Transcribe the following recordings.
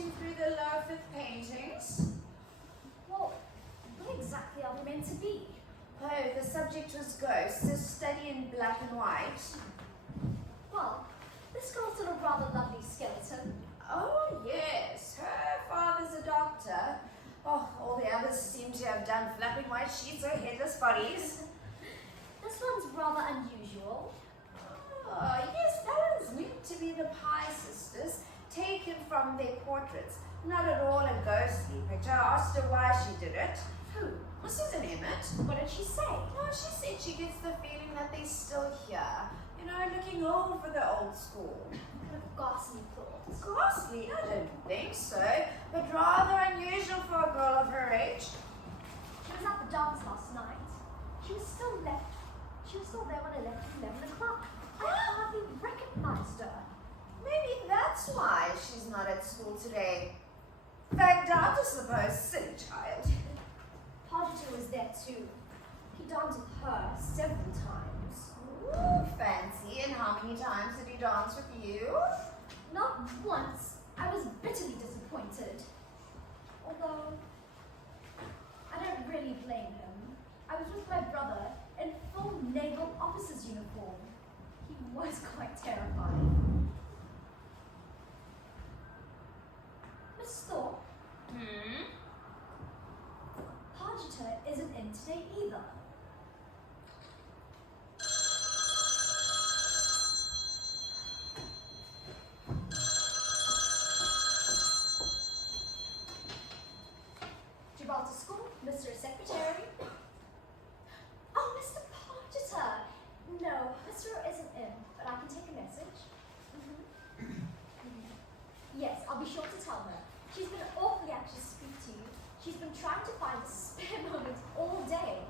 sorting through the low-fifth paintings? Well, what exactly are we meant to be? Oh, the subject was ghosts, a study in black and white. Well, this girl's got a rather lovely skeleton. Oh, yes. Her father's a doctor. Oh, all the others seem to have done flapping white sheets or headless bodies. This one's rather unusual. Oh, yes, that one's meant to be the Pye sisters, taken from their portraits. Not at all a ghostly picture. I asked her why she did it. Who? Mrs. Emmett. What did she say? Oh, she said she gets the feeling that they're still here. You know, looking over the old school. Kind of ghastly thoughts. Ghastly? I don't think so, but rather unusual for a girl of her age. She was at the dance last night. She was still there when I left at 11 o'clock. I hardly recognized her. Maybe that's why she's not at school today. Fagged out, I suppose, silly child. Podger was there too. He danced with her several times. Ooh, fancy. And how many times did he dance with you? Not once. I was bitterly disappointed. Although, I don't really blame him. I was with my brother in full naval officer's uniform. He was quite terrifying. Miss Thorpe, Podger isn't in today either. Gibralter School, Mr. Secretary. Oh, Mr. Podger. No, Miss Rowe isn't in, but I can take a message. Yes, I'll be sure to tell her. She's been awfully anxious to speak to you. She's been trying to find a spare moment all day.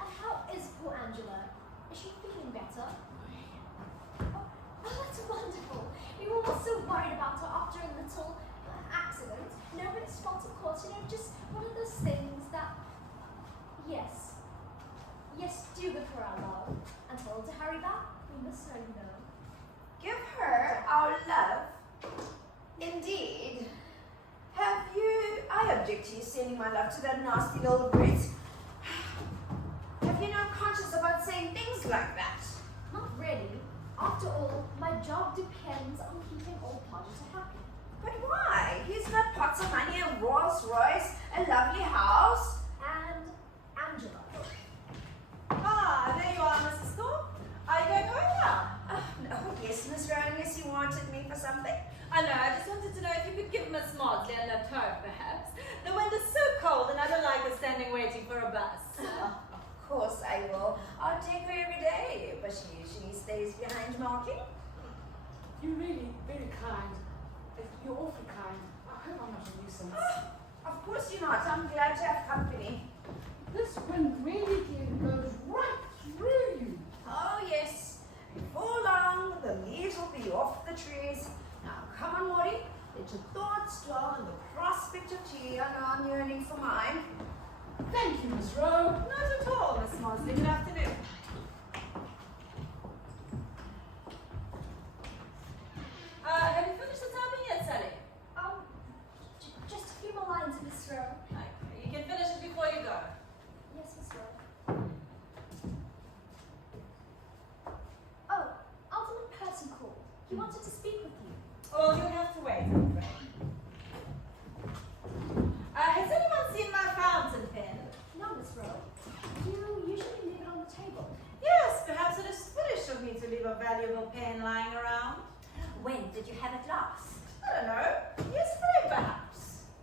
And how is poor Angela? Is she feeling better? Oh, that's wonderful. We were all so worried about her after a little accident. Nobody's fault, of course. You know, just one of those things that... Yes. Yes, do give her our love. And tell her to hurry back. We miss her, you know. Give her our love. Indeed. Have you... I object to you sending my love to that nasty little brute. Have you no conscience about saying things like that? Not really. After all, my job depends on keeping old Podger happy. But why? He's got pots of money, a Rolls Royce, a lovely house. And Angela. Ah, there you are, Mrs. Thorpe. Are you going home now? No, yes, Miss Rowe, yes, you wanted me for something. I know, I just wanted to know if you could give Miss Maudsley a lift home, perhaps. The wind is so cold and I don't like her standing waiting for a bus. Of course I will. I'll take her every day, but she usually stays behind marking. You're really very kind. You're awfully kind. I hope I'm not a nuisance. Of course you're not. I'm glad to have company. This wind really goes right through you. Oh, yes. Before long, the leaves will be off the trees. Now, come on, Morty. Let your thoughts dwell on the prospect of tea. I know I'm yearning for mine. Thank you, Miss Rowe. Not at all, Miss Maudsley. Good afternoon. Have you finished the typing yet, Sally? Just a few more lines, Miss Rowe. Okay, you can finish it before you go. Yes, Miss Rowe. Oh, Alderman Person called. He wanted to speak with you. Oh, you'll have to wait, I'm afraid. Has anyone seen my fountain pen? No, Miss Rowe. You usually leave it on the table. Yes, perhaps it is foolish of me to leave a valuable pen lying around. When did you have it last? I don't know. Yesterday, perhaps.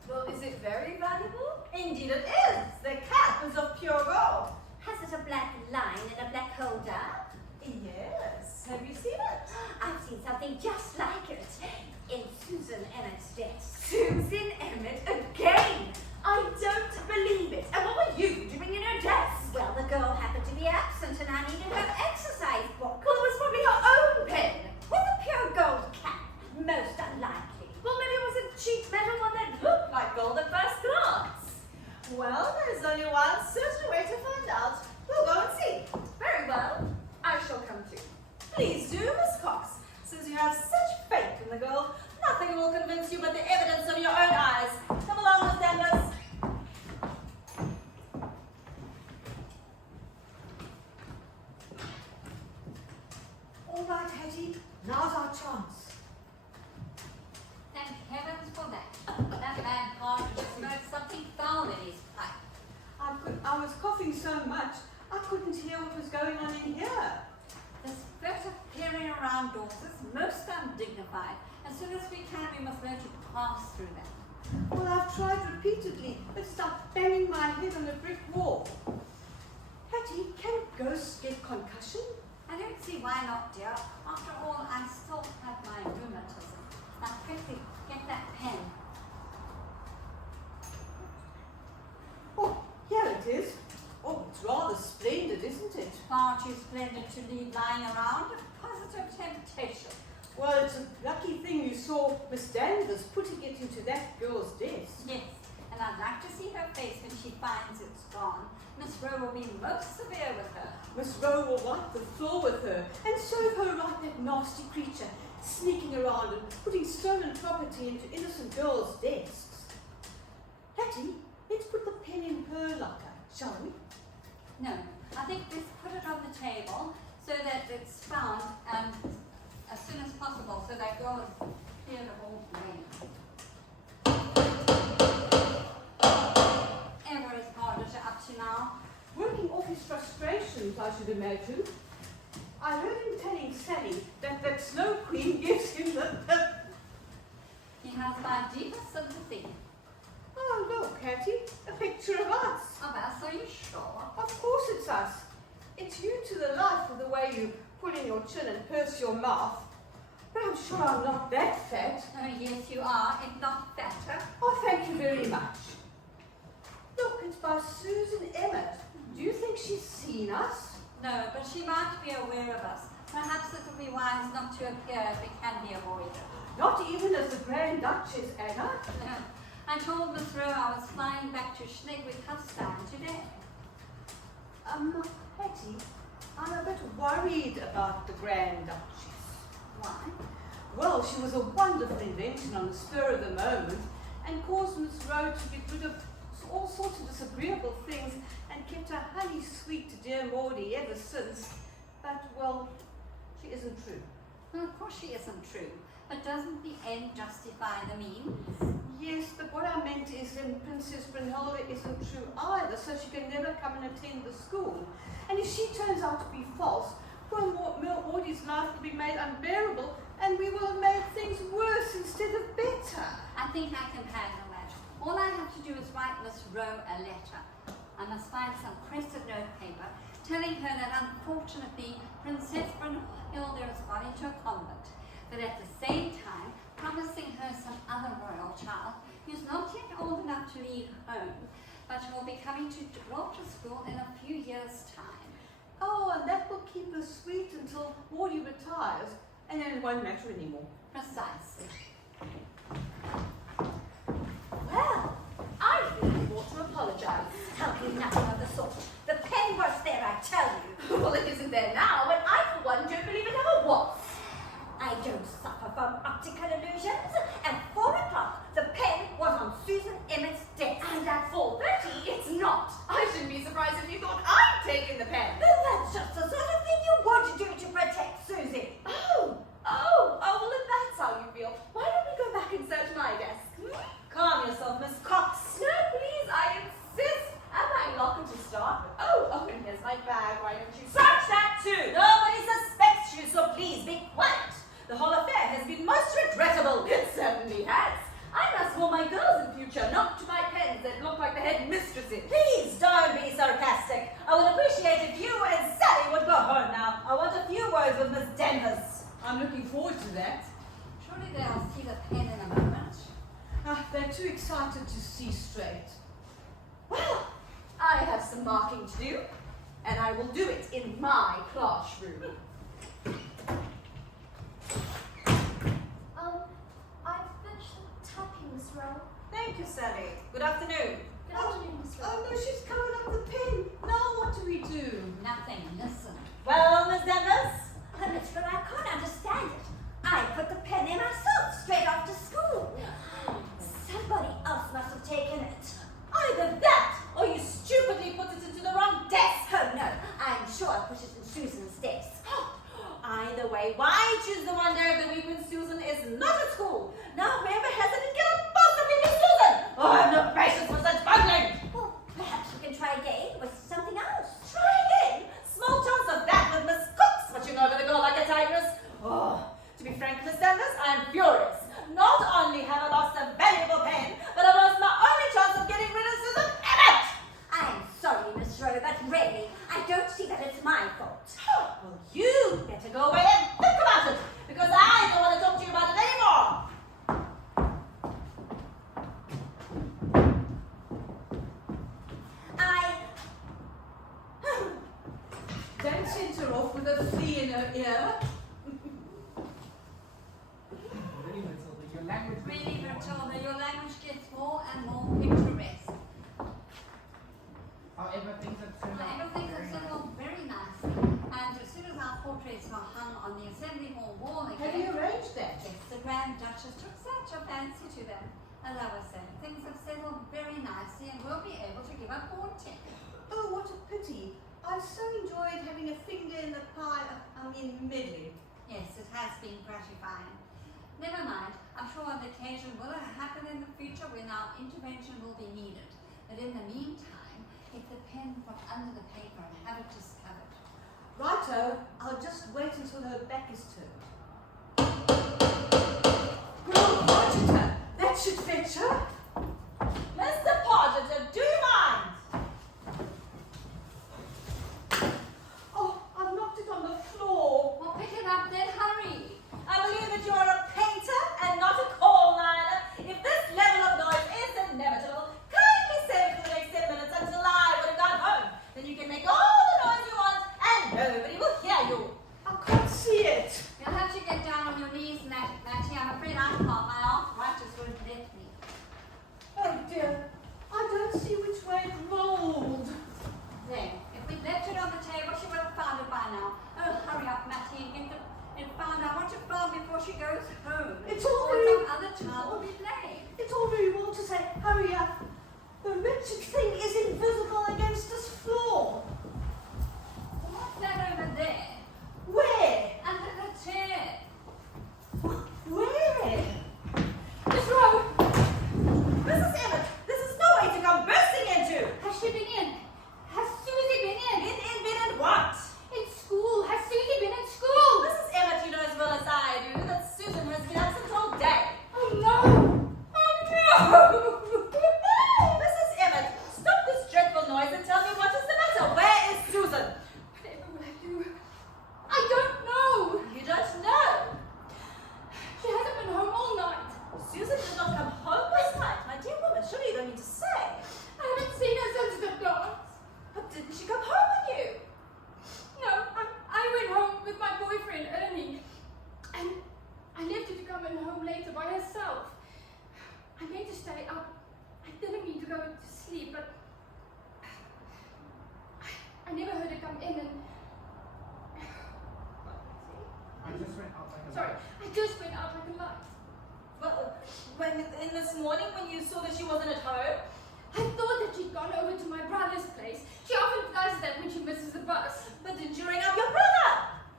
Well, is it very valuable? Indeed it is. The cap is of pure gold. Has it a black line and a black holder? Yes. Have you seen it? I've seen something just like it in Susan Emmett's desk. Susan Emmett again! I don't believe it. And what were you doing in her desk? Well, the girl happened to be absent and I needed her exercise book. Well, it was probably her own pen with a pure gold cap. Most unlikely. Well, maybe it was a cheap metal one that looked like gold at first glance. Well, there's only one certain way to find out. We'll go and see. Very well. I shall come too. Please do, Miss Cox. Since you have such faith in the girl, nothing nothing will convince you but the evidence of your own eyes. Come along, Miss Danvers. All right, Hattie, now's our chance. Thank heavens for that. That man hardly just smoked something foul in his pipe. I was coughing so much, I couldn't hear what was going on in here. The spirit of peering around doors is most undignified. As soon as we can, we must learn to pass through them. Well, I've tried repeatedly, but it's like banging my head on a brick wall. Hattie, can ghosts get concussion? I don't see why not, dear. After all, I still have my rheumatism. Now, quickly, get that pen. Oh, here it is. Oh, it's rather splendid, isn't it? Far too splendid to leave lying around. A positive temptation. Well, it's a lucky thing you saw Miss Danvers putting it into that girl's desk. Yes, and I'd like to see her face when she finds it's gone. Miss Rowe will be most severe with her. Miss Rowe will wipe the floor with her and serve her right, that nasty creature, sneaking around and putting stolen property into innocent girls' desks. Hattie, let's put the pen in her locker, shall we? No, I think let's put it on the table so that it's found as soon as possible, so that girl is cleared of all blame. Ever as hard as you're up to now. Working off his frustrations, I should imagine. I heard him telling Sally that Snow Queen gives him the... He has my deepest sympathy. Oh, look, Hattie, a picture of us. Of us, are you sure? Of course it's us. It's you to the life with the way you pull in your chin and purse your mouth. But I'm sure I'm not that fat. Oh, yes, you are, if not fatter. Oh, thank you very much. Look, it's by Susan Emmett. Do you think she's seen us? No, but she might be aware of us. Perhaps it would be wise not to appear if it can be avoided. Not even as the Grand Duchess, Anna. No. I told Miss Rowe I was flying back to Schleswig-Holstein today. Hattie, I'm a bit worried about the Grand Duchess. Why? Well, she was a wonderful invention on the spur of the moment and caused Miss Rowe to get rid of all sorts of disagreeable things and kept her honey sweet to dear Maudie ever since. But, well, she isn't true. Well, of course she isn't true. But doesn't the end justify the means? Yes, but what I meant is that Princess Brunhilde isn't true either, so she can never come and attend the school. And if she turns out to be false, poor Maudie's life will be made unbearable, and we will have made things worse instead of better. I think I can handle that. All I have to do is write Miss Rowe a letter. I must find some crested notepaper telling her that unfortunately Princess Brunhilde has gone into a convent, but at the same time promising her some other royal child who's not yet old enough to leave home, but will be coming to Gibralter School in a few years' time. Oh, and that will keep her sweet until Maudie retires, and then it won't matter anymore. Precisely. Well, I really ought to apologise. How can nothing of the sort? The pen was there, I tell you. Well, it isn't there now, but I, for one, don't believe it ever was. I don't suffer from optical illusions. At 4 o'clock, the pen was on Susan Emmett's desk. And at 4:30, it's not. I shouldn't be surprised if you thought I'd taken the pen. Well, that's just the sort of thing you want to do to protect Susie. Well, if that's how you feel, why don't we go back and search my desk? Calm yourself, Miss Cox. No, please, I insist. And I'm welcome to start with. And here's my bag. Why don't you search that too? Nobody suspects you, so please be quiet. The whole affair has been most regrettable. It certainly has. I must warn my girls in future not to buy pens that look like the headmistresses. Please don't be sarcastic. I would appreciate if you and Sally would go home now. I want a few words with Miss Danvers. I'm looking forward to that. Surely they'll see the pen in a moment. They're too excited to see straight. Well, I have some marking to do, and I will do it in my classroom. I've finished typing, Miss Rowe. Thank you, Sally. Good afternoon. Good afternoon, Miss Rowe. Oh no, she's covered up the pen. Now what do we do? Nothing, listen. Well, Miss Danvers? Miss Rowe, I can't understand it. I put the pen in myself straight after school. Really, Matilda, your language gets more and more picturesque. However, things have turned out Everything has very settled nice. very nicely. And as soon as our portraits were hung on the Assembly Hall wall Have again, you arranged that? yes, the Grand Duchess took such a fancy to them. As I was saying, things have settled very nicely and we'll be able to give up haunting. Oh, what a pity. I've so enjoyed having a finger in the pie, Millie. Yes, it has been gratifying. Never mind, I'm sure an occasion will happen in the future when our intervention will be needed. But in the meantime, get the pen from under the paper and have it discovered. Righto, I'll just wait until her back is turned. Well, Roger, that should fetch her. Mr. Podger, do you mind? Oh, I've knocked it on the floor. Well, pick it up then, hurry. I believe that you are a painter and not a coal miner. If this level of noise is inevitable, kindly save for the next 10 minutes until I would have gone home. Then you can make all the noise you want and nobody will hear you. I can't see it. You'll have to get down on your knees, Mattie. I'm afraid I can't. My arthritis won't let me. Oh dear, I don't see which way it rolled. There. If we'd left it on the table, she would have found it by now. Oh, hurry up, Mattie, and get the and find out what you found before she goes home. It's all Or very- some other child will be blamed. It's all very well to say, hurry up. The wretched thing is invisible against this floor. What's that over there? Where? Under the chair. Where? Miss Rowe! Mrs. Emmett, this is no way to come bursting into. Has she been in? Has Susie been in? Been in what? In school. Has Susie been in school? Mrs. Emmett, you know as well as I do that Susan has been absent all day. Oh no! Oh no! Mrs. Emmett, stop this dreadful noise and tell me what is the matter. Where is Susan? Whatever will I do? I don't know. You don't know. She hasn't been home all night. Susan did not come home last night. My dear woman, surely you don't mean to say. I haven't seen her since the dance. But didn't she come home with you? No, I went home with my boyfriend, Ernie. And I left her to come in home later by herself. I meant to stay up. I didn't mean to go to sleep, but I never heard her come in and... I just went out like a Sorry, light. I just went out like a light. Well, when in this morning when you saw that she wasn't at home, I thought that she'd gone over to my brother's place. She often does that when she misses the bus. but didn't you ring up your brother?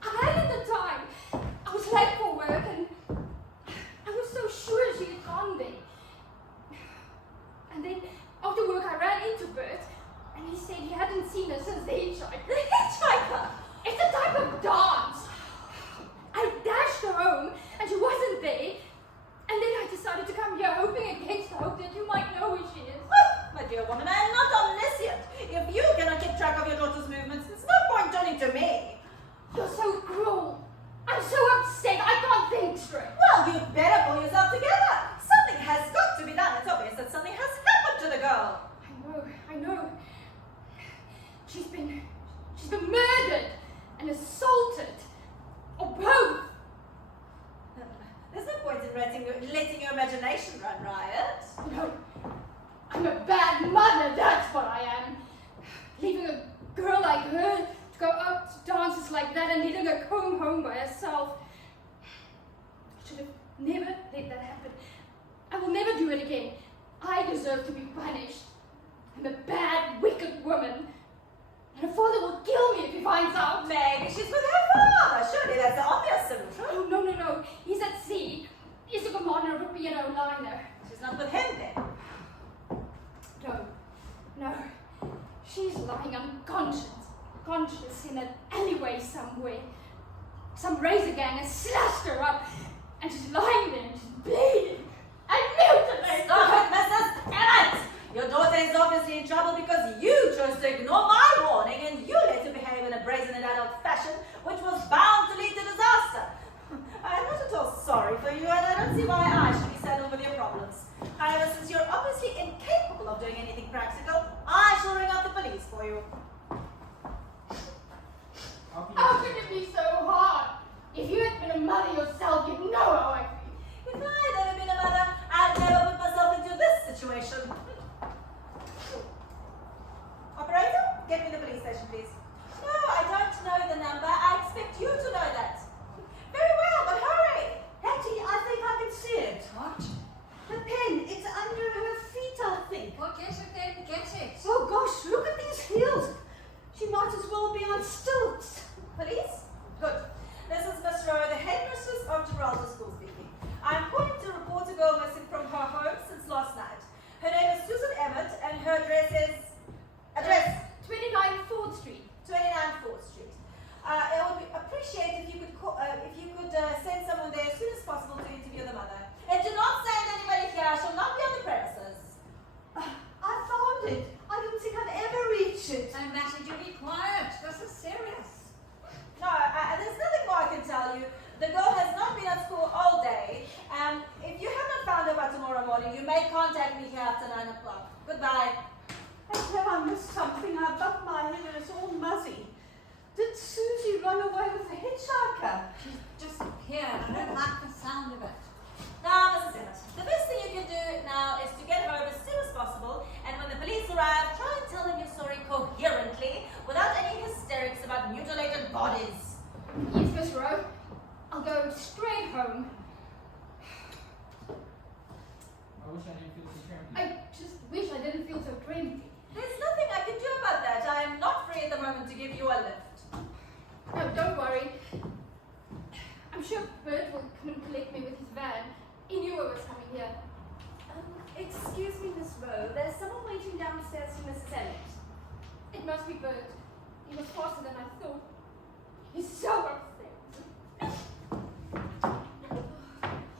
I hadn't the time. I was late for work and I was so sure she had gone there. And then after work I ran into Bert and he said he hadn't seen her since the hitchhike. The hitchhiker. It's a type of dance. I dashed her home and she wasn't there. And then I decided to come here hoping against hope that you might know who she is. Oh, my dear woman, I am not omniscient. If you cannot keep track of your daughter's movements, it's no point turning to me. You're so cruel. I'm so upset. I can't think straight. Well, you better pull yourself together. Something has got to be done. It's obvious that something has happened to the girl. I know. She's been murdered and assaulted. Or both. There's no point in letting your imagination run riot. No. I'm a bad mother, that's what I am. Leaving a girl like her to go out to dances like that and letting her come home by herself. I should have never let that happen. I will never do it again. I deserve to be punished. I'm a bad, wicked woman. And her father will kill me if he finds out. Maybe she's with her father. Surely that's the obvious solution. Oh, no. He's at sea. He's the commander of a P&O liner. She's not with him then. No. She's lying unconscious in an alleyway somewhere. Some razor gang has slashed her up, and she's lying there and she's bleeding and mutilated. Stop it, Mrs. Emmett! Your daughter is obviously in trouble because you chose to ignore my warning and you let her behave in a brazen and adult fashion, which was bound to lead to disaster. I am not at all sorry for you, and I don't see why I should be saddled with your problems. However, since you're obviously incapable of doing anything practical, I shall ring up the police for you. I'll be How can it be so hard? If you had been a mother yourself, you'd know how I feel. by tomorrow morning. You may contact me here after 9 o'clock. Goodbye. Have I missed something? I bumped my head and it's all muzzy. Did Susie run away with the hitchhiker? She's disappeared. I don't like the sound of it. Now, Mrs. Emmett, the best thing you can do now is to get home as soon as possible, and when the police arrive, try and tell them your story coherently, without any hysterics about mutilated bodies. Yes, Miss Rowe. I'll go straight home. I wish I didn't feel so crampy. I just wish I didn't feel so crampy. There's nothing I can do about that. I am not free at the moment to give you a lift. No, don't worry. I'm sure Bert will come and collect me with his van. He knew I was coming here. Excuse me, Miss Rowe. There's someone waiting downstairs for Mrs. Emmett. It must be Bert. He was faster than I thought. He's so upset.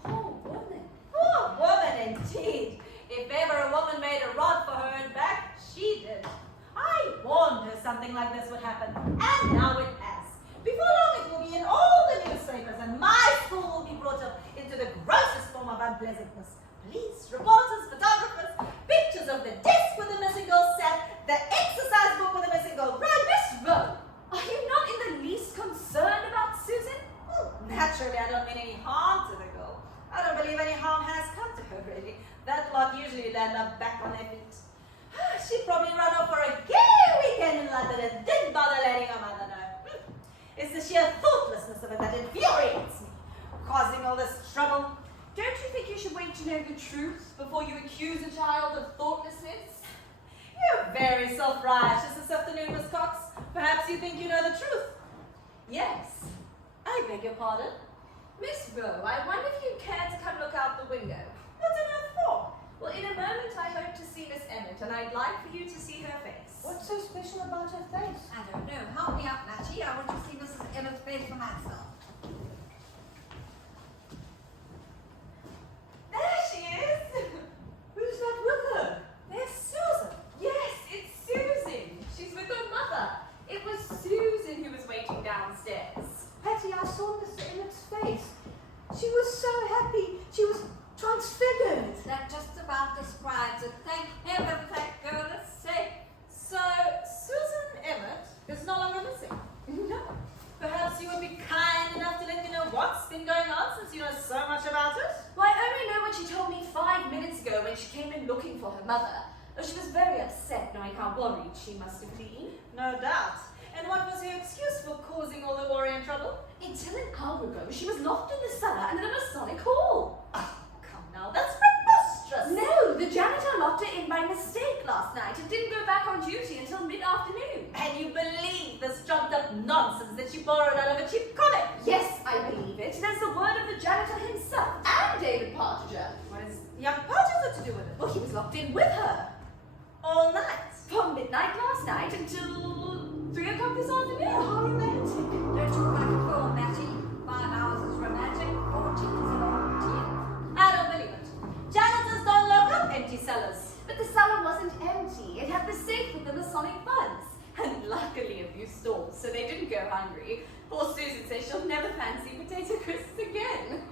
Oh, woman. Poor woman, indeed. If ever a woman made a rod for her and back, she did. I warned her something like this would happen, and now it has. Before long, it will be in all the newspapers, and my school will be brought up into the grossest form of unpleasantness. Police, reporters, photographers, pictures of the desk where the missing girl sat, the exercise book where the missing girl wrote. Miss Rowe, are you not in the least concerned about Susan? Well, naturally, I don't mean any harm to the girl. I don't believe any harm has come to her, really. That lot usually land up back on their feet. She probably ran off for a gay weekend in London and didn't bother letting her mother know. It's the sheer thoughtlessness of it that infuriates me, causing all this trouble. Don't you think you should wait to know the truth before you accuse a child of thoughtlessness? You're very self-righteous this afternoon, Miss Cox. Perhaps you think you know the truth. Yes. I beg your pardon. Miss Rowe, I wonder if you'd care to come look out the window. What's it for? Well, in a moment I hope to see Miss Emmett, and I'd like for you to see her face. What's so special about her face? I don't know. Help me out, Mattie. I want to see Mrs. Emmett's face for myself. There she is! Who's that with her? There's Susan. Yes, it's Susan. She's with her mother. It was Susan who was waiting downstairs. Hattie, I saw Miss Emmett's face. She was so happy. She was transfigured. That just about describes it. Thank heaven that girl is safe. So, Susan Emmett is no longer missing. No. Perhaps you would be kind enough to let me know what's been going on since you know so much about it? Well, I only know what she told me 5 minutes ago when she came in looking for her mother. Though she was very upset knowing how worried she must have been. No doubt. And what was her excuse for causing all the worry and trouble? Until an hour ago, she was locked in the cellar and in a Masonic hall. Oh, come now, that's preposterous. No, the janitor locked her in by mistake last night and didn't go back on duty until mid-afternoon. And you believe this trumped-up nonsense that she borrowed out of a cheap comic? Yes, I believe it. There's the word of the janitor himself and David Partridge. What is young Partridge to do with it? Well, he was locked in with her. All night. From midnight last night until 3 o'clock this afternoon. How romantic. Don't you want to fool, Mattie? 5 hours is romantic. 14 is a long deal. I don't believe it. Janitors don't lock up empty cellars. But the cellar wasn't empty. It had the safe with the Masonic funds. And luckily a few stalls, so they didn't go hungry. Poor Susan says she'll never fancy potato crisps again.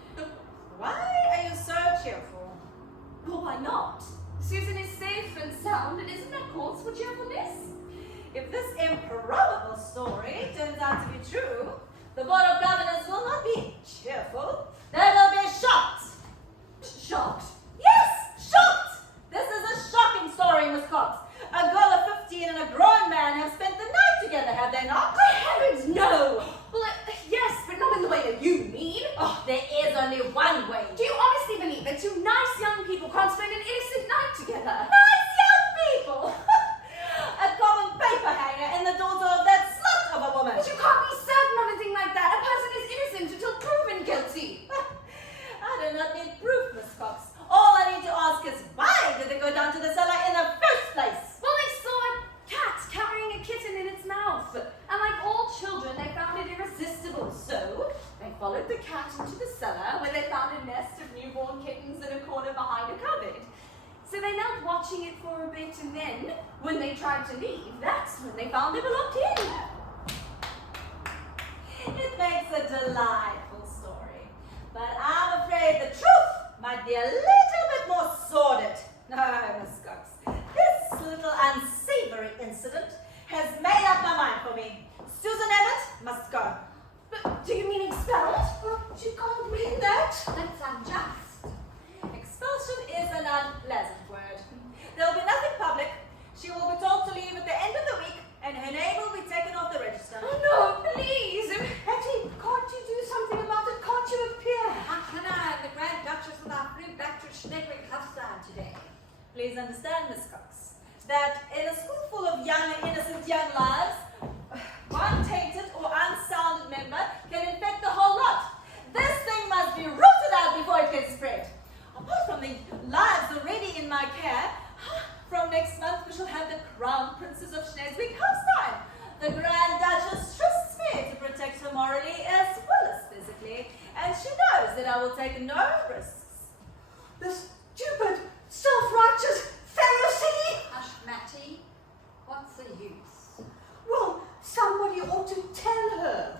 Why are you so cheerful? Well, why not? Susan is safe and sound, and isn't that cause for cheerfulness? If this improbable story turns out to be true, the Board of Governors will not be cheerful. They will be shocked. Shocked. Yes, shocked. This is a shocking story, Miss Cox. A girl of 15 and a grown man have spent the night together, have they not? Good heavens, no! Well, yes, but not in the way that you mean. Oh, there is only one way. Do you honestly believe that two nice young people can't spend an innocent night together? Nice young people. A common paper hanger and the daughter of that slut of a woman. But you can't be certain of anything like that. A person is innocent until proven guilty. I do not need proof, Miss Cox. All I need to ask is why did they go down to the cellar in the first place? Well, they saw a cat carrying a kitten in its mouth. And like all children, they found it irresistible. So they followed the cat into the cellar where they found a nest of newborn kittens in a corner behind a cupboard. So they knelt watching it for a bit, and then, when they tried to leave, that's when they found they were locked in. It makes a delightful story. But I'm afraid the truth might be a little bit more incident, has made up my mind for me. Susan Emmett must go. But do you mean expelled? She can't mean that. That's unjust. Expulsion is an unpleasant word. There will be nothing public. She will be told to leave at the end of the week, and her name will be taken off the register. Oh, no, please. Hattie, can't you do something about it? Can't you appear? How can I? The Grand Duchess and I flew back to Schnedwick Hofstein today. Please understand, Miss Cox, that in a school full of young and innocent young lives, one tainted or unsounded member can infect the whole lot. This thing must be rooted out before it gets spread. Apart from the lives already in my care, from next month we shall have the Crown Princess of Schnedwick-Hofstein. The Grand Duchess trusts me to protect her morally as well as physically, and she knows that I will take no risks. The stupid, self-righteous Pharisee! Hush, Mattie. What's the use? Well, somebody ought to tell her.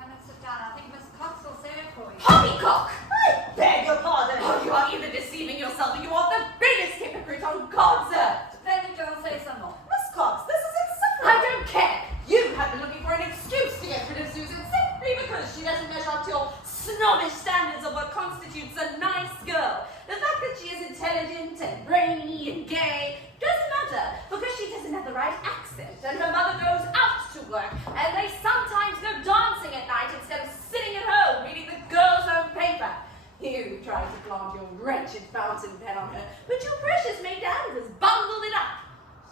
Come and sit down. I think Miss Cox will say it for you. Poppycock! I beg your pardon. Oh, you are either deceiving yourself or you are the biggest hypocrite on God's earth. Then the girl say some more. Miss Cox, this is insufferable. I don't care. You have been looking for an excuse to get rid of Susan simply because she doesn't measure up to your snobbish standards of what constitutes a nice girl. The fact that she is intelligent and brainy and gay doesn't matter because she doesn't have the right accent and her mother goes out to work and they sometimes go dancing at night instead of sitting at home reading the girls' own paper. You tried to plant your wretched fountain pen on her, but your precious maid Anne has bungled it up.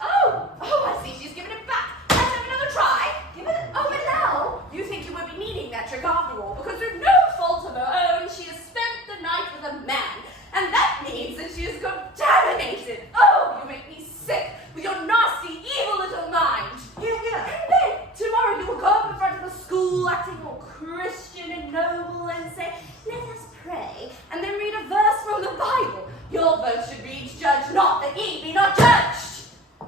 Oh, I see she's given it back. Let's have another try. Give it. Oh, and now you think you won't be needing that trick after all because through no fault of her own, she has spent the night with a man, and that means that she is contaminated. Oh, you make me sick with your nasty, evil little mind. Here. And then tomorrow you will go up in front of the school, acting all Christian and noble, and say, "Let us pray," and then read a verse from the Bible. Your vote should read, "Judge not, that ye be not judged."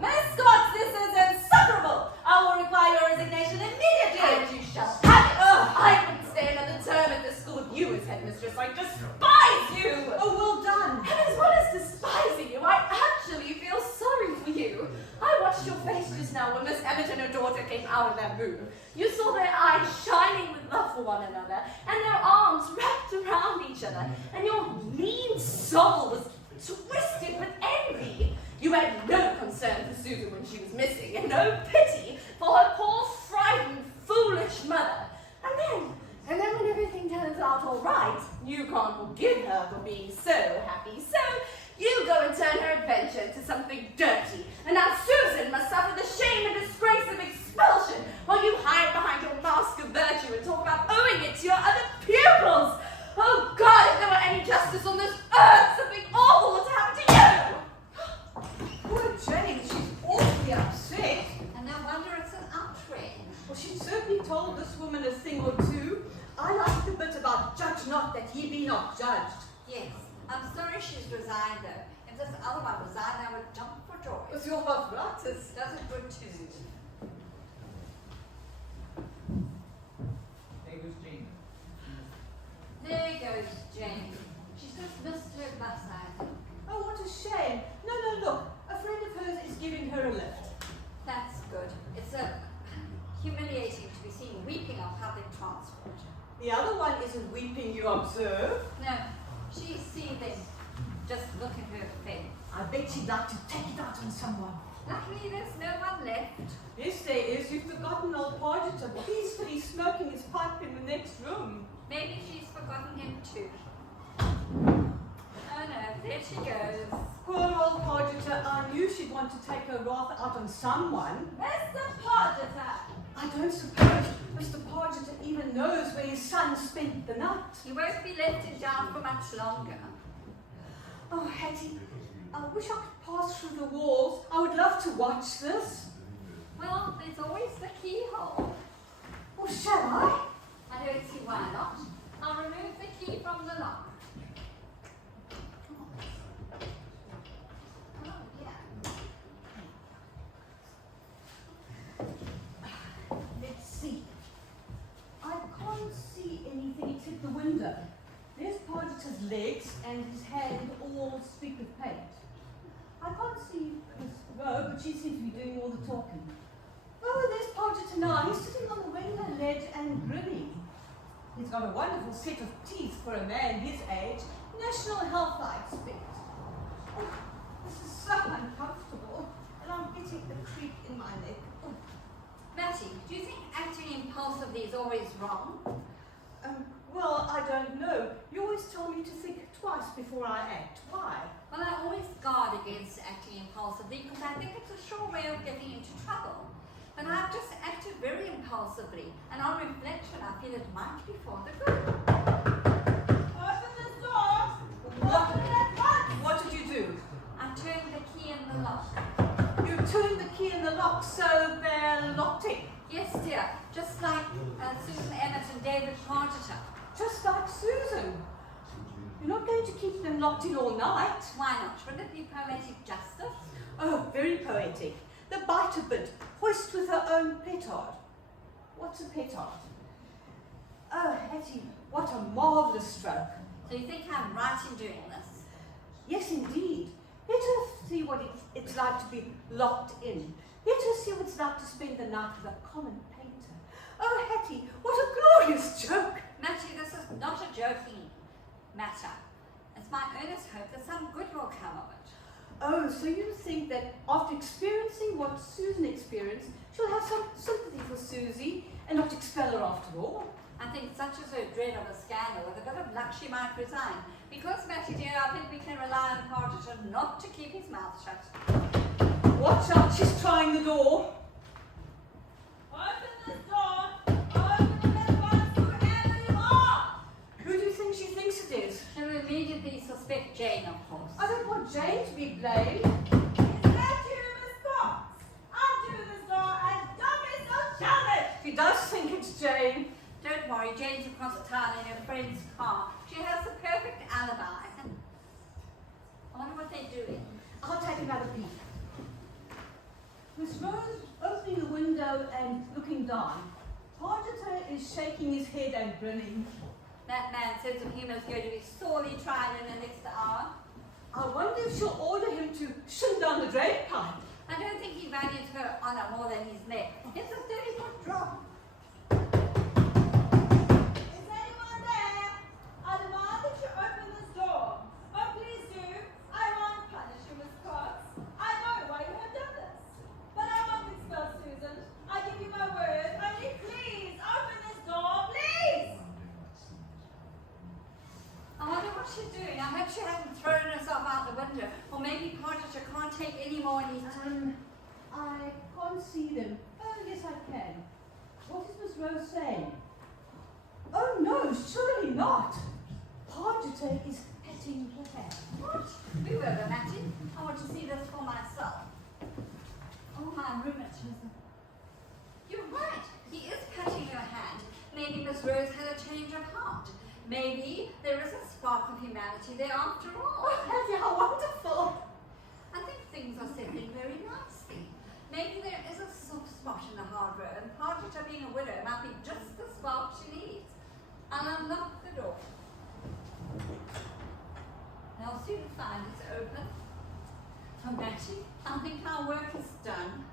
Miss Cox, this is insufferable. I will require your resignation immediately. And you shall have it. I wouldn't stay another term at this school with you as headmistress. I despise you. Oh, well done. And as well as despising you, I actually feel sorry for you. I watched your face just now when Miss Emmett and her daughter came out of that room. You saw their eyes shining with love for one another, and their arms wrapped around each other, and your mean soul was twisted with envy. You had no concern for Susan when she was missing, and no pity for her poor, frightened, foolish mother. And then when everything turns out all right, you can't forgive her for being so happy. So you go and turn her adventure into something dirty. And now Susan must suffer the shame and disgrace of expulsion while you hide behind your mask of virtue and talk about owing it to your other pupils. Oh God, if there were any justice on this earth, something awful would happen to you. Poor Jane, she's awfully upset. And no wonder it's an outrage. Well, she certainly told this woman a thing or two. I liked the bit about judge not that ye be not judged. Yes. I'm sorry she's resigned though. If this other one resigned, I would jump for joy. With your arthritis. Does it good too. There goes Jane. There goes Jane. She's just missed her bus, I think. Oh, what a shame. No, look. A friend of hers is giving her a lift. That's good. It's humiliating to be seen weeping on public transport. The other one isn't weeping, you observe. No, she's seething. Just look at her face. I bet she'd like to take it out on someone. Luckily, there's no one left. Yes, there is. You've forgotten old Pargeter peacefully smoking his pipe in the next room. Maybe she's forgotten him too. Oh no, there she goes. Poor old Pargeter. I knew she'd want to take her wrath out on someone. Mr. Pargeter. I don't suppose Mr. Pargeter even knows where his son spent the night. He won't be left in town for much longer. Oh, Hattie, I wish I could pass through the walls. I would love to watch this. Well, there's always the keyhole. Well, shall I? I don't see why not. I'll remove the key from the lock. Oh, yeah. Let's see. I can't see anything except the window. There's Pargeter's legs and his hand all streaked with paint. I can't see his Rowe, but she seems to be doing all the talking. Oh, there's Podger now. He's sitting on the window ledge and grinning. He's got a wonderful set of teeth for a man his age. National health, I expect. Oh, this is so uncomfortable, and I'm getting a creep in my neck. Oh. Mattie, do you think acting impulsively is always wrong? Well, I don't know. You always tell me to think twice before I act. Why? Well, I always guard against acting impulsively because I think it's a sure way of getting into trouble. But I've just acted very impulsively, and on reflection, I feel it might be for the good. Open this door! Open it at once! What did you do? I turned the key in the lock. You turned the key in the lock so they're locked in. Yes, dear, just like Susan Emmett and David Pargeter. Just like Susan. You're not going to keep them locked in all night. Why not? Wouldn't it be poetic justice? Oh, very poetic. The bite a bit, hoist with her own petard. What's a petard? Oh, Hattie, what a marvellous stroke. So you think I'm right in doing this? Yes, indeed. Let her see what it's like to be locked in. Let her see what it's like to spend the night with a common painter. Oh, Hattie, what a glorious joke. Mattie, this is not a joking matter. It's my earnest hope that some good will come of it. Oh, so you think that after experiencing what Susan experienced, she'll have some sympathy for Susie and not expel her after all? I think such is her dread of a scandal, with a bit of luck she might resign. Because, Mattie dear, I think we can rely on Pargeter not to keep his mouth shut. Watch out, she's trying the door. Open this door! Open it at once, whoever you are! Who do you think she thinks it is? She'll immediately suspect Jane, of course. I don't want Jane to be blamed. Is that you, Miss Cox? Undo this door and don't be so childish! She does think it's Jane. Don't worry, Jane's across town in her friend's car. She has the perfect alibi. I wonder what they're doing. I'll take another peek. Miss Rose opening the window and looking down. Pargeter is shaking his head and grinning. That man's sense of humour is going to be sorely tried in the next hour. I wonder if she'll order him to shin down the drain pipe. I don't think he values her honour more than his neck. It's a 30-foot drop. Is anyone there? I demand that you open this door. Oh, please do. I won't punish you, Miss Cox. I know why you have done this. But I won't expel Susan. I give you my word. Only please open this door, please! I wonder what she's doing. I hope she hasn't thrown herself out the window. Or maybe Pargeter can't take any more and he's... I can't see them. Oh, yes, I can. What is Miss Rose saying? Oh, no, surely not. Pargeter is petting her hand. What? Move over, Mattie. I want to see this for myself. Oh, my rheumatism. You're right. He is patting her hand. Maybe Miss Rose had a change of heart. Maybe there is a spark of humanity there after all. Oh, Hattie, how wonderful. I think things are settling very nicely. Maybe there is a soft spot in the hard road, and Pargeter being a widow might be just the spark she needs. I'll unlock the door. They'll soon find it's open. For Mattie, I think our work is done.